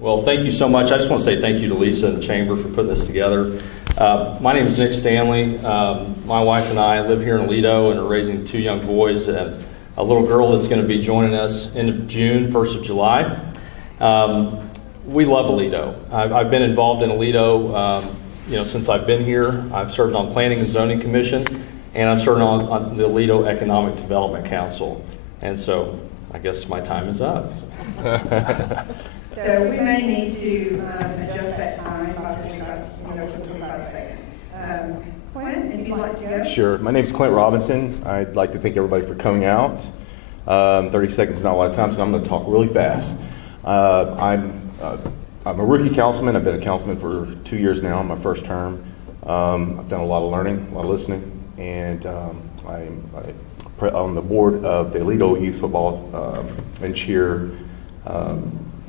Well, thank you so much. I just want to say thank you to Lisa and the Chamber for putting this together. My name is Nick Stanley. My wife and I live here in Aledo and are raising 2 young boys and a little girl that's going to be joining us end of June, 1st of July. We love Aledo. I've been involved in Aledo since I've been here. I've served on Planning and Zoning Commission, and I've served on the Aledo Economic Development Council. And so I guess my time is up. So we may need to adjust that time by 25 seconds. Clint, if you'd like to go. Sure. My name is Clint Robinson. I'd like to thank everybody for coming out. 30 seconds is not a lot of time, so I'm going to talk really fast. I'm a rookie councilman. I've been a councilman for 2 years now, my first term. I've done a lot of learning, a lot of listening, and I'm on the board of the Aledo Youth Football and Cheer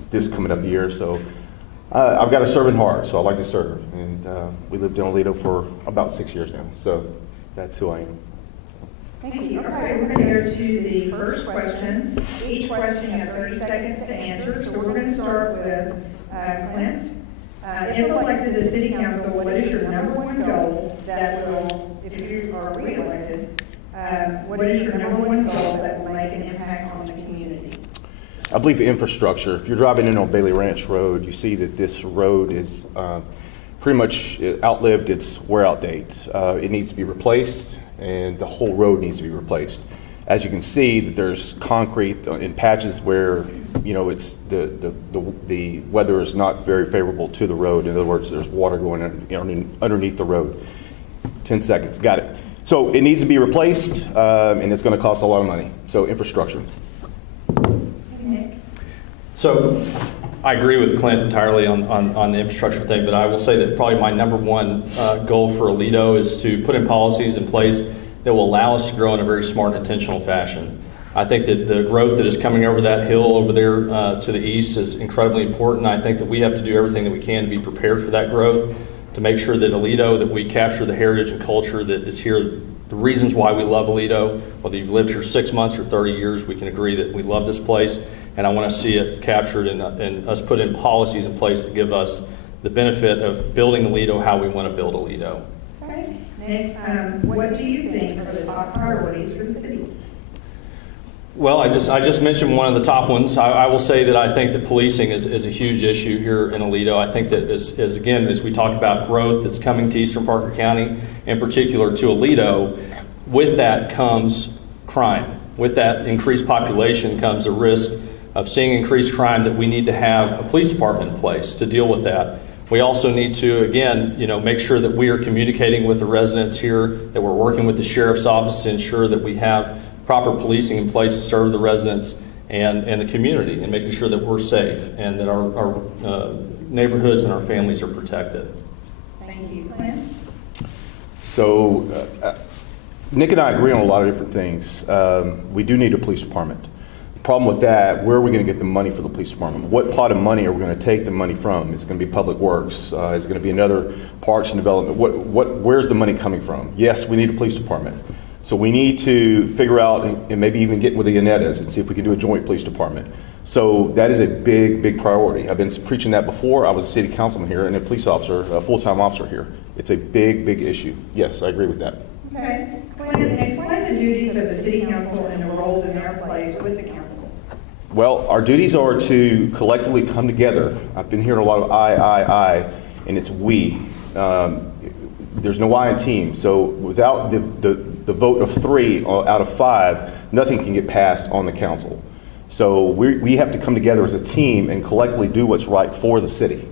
this coming up year. So I've got a servant heart, so I like to serve. And we lived in Aledo for about 6 years now, so that's who I am. Thank you. Okay, we're going to go to the first question. Each question you have 30 seconds to answer. So we're going to start with Clint. If elected to City Council, what is your #1 goal that will, if you are re-elected, what is your #1 goal that will make an impact on the community? I believe infrastructure. If you're driving in on Bailey Ranch Road, you see that this road is pretty much outlived its wear-out date. It needs to be replaced, and the whole road needs to be replaced. As you can see, that there's concrete in patches where it's the weather is not very favorable to the road. In other words, there's water going underneath the road. 10 seconds, got it. So it needs to be replaced, and it's going to cost a lot of money. So infrastructure. So I agree with Clint entirely on the infrastructure thing, but I will say that probably my #1 goal for Aledo is to put in policies in place that will allow us to grow in a very smart and intentional fashion. I think that the growth that is coming over that hill over there to the east is incredibly important. I think that we have to do everything that we can to be prepared for that growth, to make sure that Aledo, that we capture the heritage and culture that is here, the reasons why we love Aledo. Whether you've lived here 6 months or 30 years, we can agree that we love this place. And I want to see it captured and us put in policies in place that give us the benefit of building Aledo how we want to build Aledo. Okay. Nick, what do you think are the top priorities for the city? Well, I just mentioned one of the top ones. I will say that I think that policing is a huge issue here in Aledo. I think that as we talk about growth that's coming to Eastern Parker County, in particular to Aledo, with that comes crime. With that increased population comes a risk of seeing increased crime, that we need to have a police department in place to deal with that. We also need to, again, make sure that we are communicating with the residents here, that we're working with the sheriff's office to ensure that we have proper policing in place to serve the residents and the community, and making sure that we're safe and that our neighborhoods and our families are protected. Thank you. Clint? So Nick and I agree on a lot of different things. We do need a police department. Problem with that, where are we going to get the money for the police department? What pot of money are we going to take the money from? Is it going to be Public Works? Is it going to be another Parks and Development? Where's the money coming from? Yes, we need a police department. So we need to figure out and maybe even get with the Yanettas and see if we can do a joint police department. So that is a big, big priority. I've been preaching that before. I was a city councilman here and a police officer, a full-time officer here. It's a big, big issue. Yes, I agree with that. Okay. Clint, explain the duties of the city council and the role the mayor plays with the council. Well, our duties are to collectively come together. I've been hearing a lot of I, and it's we. There's no I in team. So without the vote of 3 out of 5, nothing can get passed on the council. So we have to come together as a team and collectively do what's right for the city.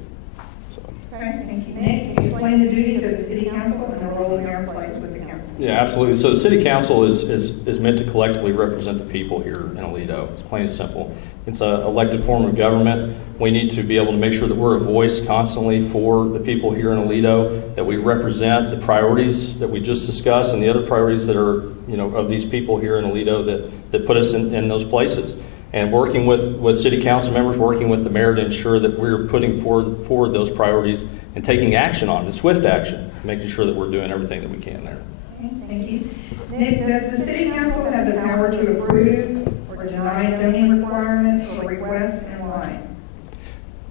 So. Okay, thank you. Nick, can you explain the duties of the city council and the role the mayor plays with the council? Yeah, absolutely. So the city council is meant to collectively represent the people here in Aledo. It's plain and simple. It's an elected form of government. We need to be able to make sure that we're a voice constantly for the people here in Aledo, that we represent the priorities that we just discussed and the other priorities that are, of these people here in Aledo that put us in those places. And working with city council members, working with the mayor to ensure that we're putting forward those priorities and taking action on them, swift action, making sure that we're doing everything that we can there. Okay, thank you. Nick, does the city council have the power to approve or deny zoning requirements or requests in line?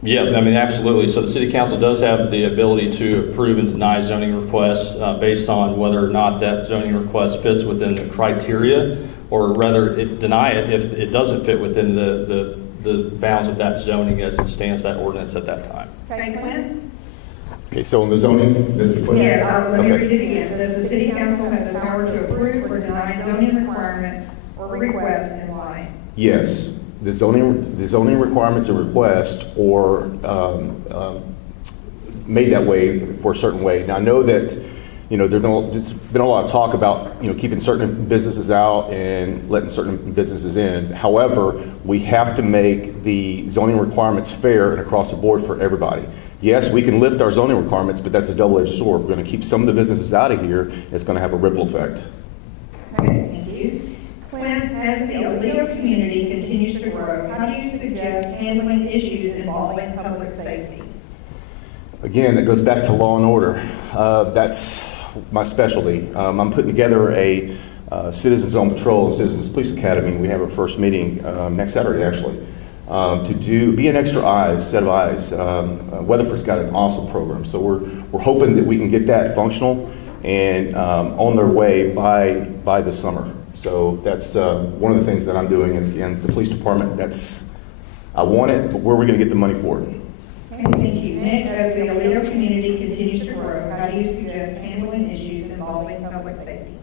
Yeah, I mean, absolutely. So the city council does have the ability to approve and deny zoning requests based on whether or not that zoning request fits within the criteria, or rather it deny it if it doesn't fit within the bounds of that zoning as it stands, that ordinance at that time. Okay, Clint? Okay, so on the zoning, that's the question? Yes, let me Okay. read it again. Does the city council have the power to approve or deny zoning requirements or requests, and why? Yes, the zoning requirements and request or made that way for a certain way. Now, I know that, there's been a lot of talk about, keeping certain businesses out and letting certain businesses in. However, we have to make the zoning requirements fair and across the board for everybody. Yes, we can lift our zoning requirements, but that's a double-edged sword. We're going to keep some of the businesses out of here. It's going to have a ripple effect. Okay, thank you. Clint, as the Aledo community continues to grow, how do you suggest handling issues involving public safety? Again, that goes back to law and order. That's my specialty. I'm putting together a Citizens on Patrol and Citizens Police Academy. We have our first meeting next Saturday, actually, to be an extra set of eyes. Weatherford's got an awesome program, so we're hoping that we can get that functional and on their way by the summer. So that's one of the things that I'm doing, and the police department. I want it, but where are we going to get the money for it? Okay, thank you. Nick, as the Aledo community continues to grow, how do you suggest handling issues involving public safety?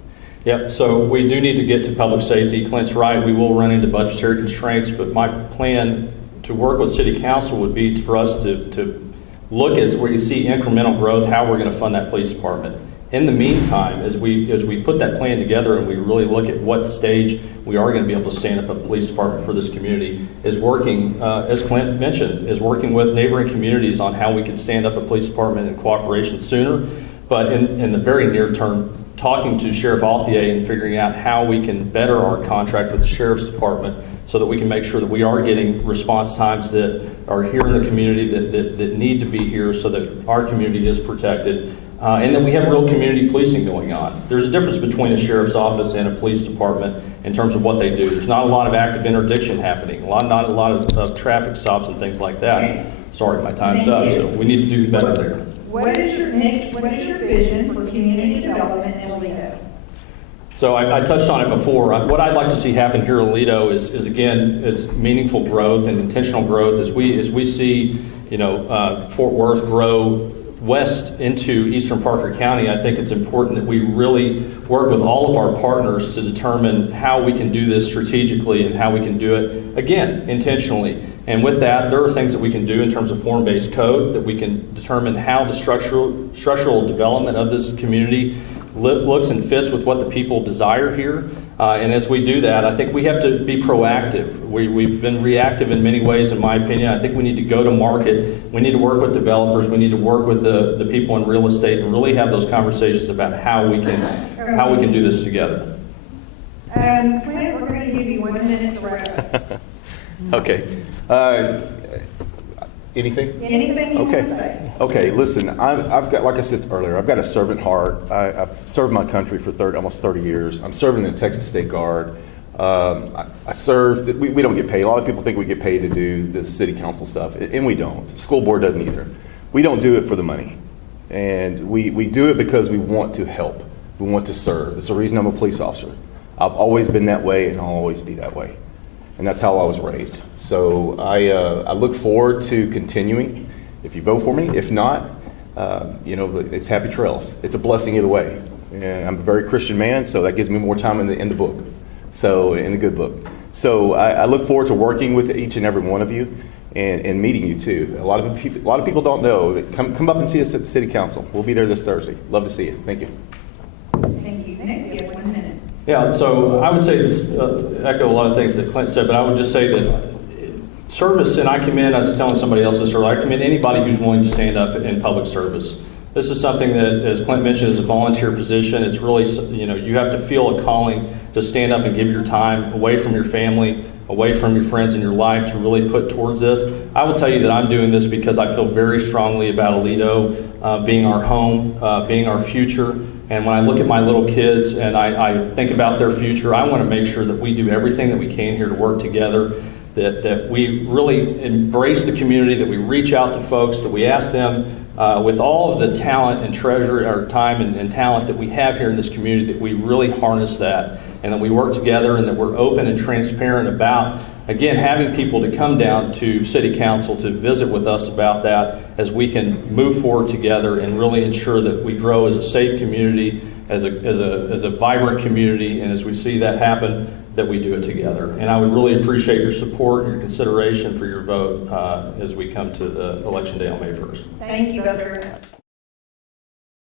Yep, so we do need to get to public safety. Clint's right, we will run into budgetary constraints, but my plan to work with city council would be for us to look at where you see incremental growth, how we're going to fund that police department. In the meantime, as we put that plan together and we really look at what stage we are going to be able to stand up a police department for this community, is working, as Clint mentioned, is working with neighboring communities on how we can stand up a police department in cooperation sooner. But in the very near term, talking to Sheriff Althier and figuring out how we can better our contract with the Sheriff's Department so that we can make sure that we are getting response times that are here in the community that need to be here so that our community is protected. And that we have real community policing going on. There's a difference between a sheriff's office and a police department in terms of what they do. There's not a lot of active interdiction happening, not a lot of traffic stops and things like that. Sorry, my time's up, so we need to do better there. What is your vision for community development in Aledo? So I touched on it before. What I'd like to see happen here in Aledo is meaningful growth and intentional growth as we see, Fort Worth grow west into eastern Parker County. I think it's important that we really work with all of our partners to determine how we can do this strategically and how we can do it, again, intentionally. And with that, there are things that we can do in terms of form-based code that we can determine how the structural development of this community looks and fits with what the people desire here. And as we do that, I think we have to be proactive. We've been reactive in many ways, in my opinion. I think we need to go to market. We need to work with developers. We need to work with the people in real estate and really have those conversations about how we can do this together. Clint, we're going to give you 1 minute to wrap up. Okay. Anything? Anything you want to Okay. say? Okay, listen, I've got, like I said earlier, I've got a servant heart. I've served my country for almost 30 years. I'm serving in the Texas State Guard. I serve, we don't get paid. A lot of people think we get paid to do the city council stuff, and we don't. The school board doesn't either. We don't do it for the money. And we do it because we want to help. We want to serve. It's the reason I'm a police officer. I've always been that way, and I'll always be that way. And that's how I was raised. So I look forward to continuing. If you vote for me, if not, it's happy trails. It's a blessing either way. And I'm a very Christian man, so that gives me more time in the book. So in the good book. So I look forward to working with each and every one of you and meeting you too. A lot of people don't know that come up and see us at the City Council. We'll be there this Thursday. Love to see you. Thank you. Thank you. Nick, you have 1 minute. Yeah, so I would say this, echo a lot of things that Clint said, but I would just say that service, and I commend, I was telling somebody else this earlier, I commend anybody who's willing to stand up in public service. This is something that, as Clint mentioned, is a volunteer position. It's really, you have to feel a calling to stand up and give your time away from your family, away from your friends in your life to really put towards this. I will tell you that I'm doing this because I feel very strongly about Aledo being our home, being our future. And when I look at my little kids and I think about their future, I want to make sure that we do everything that we can here to work together that we really embrace the community, that we reach out to folks, that we ask them with all of the talent and treasure, our time and talent that we have here in this community, that we really harness that, and that we work together, and that we're open and transparent about, again, having people to come down to City Council to visit with us about that, as we can move forward together and really ensure that we grow as a safe community, as a vibrant community, and as we see that happen, that we do it together. And I would really appreciate your support and your consideration for your vote as we come to the election day on May 1st. Thank you both very much.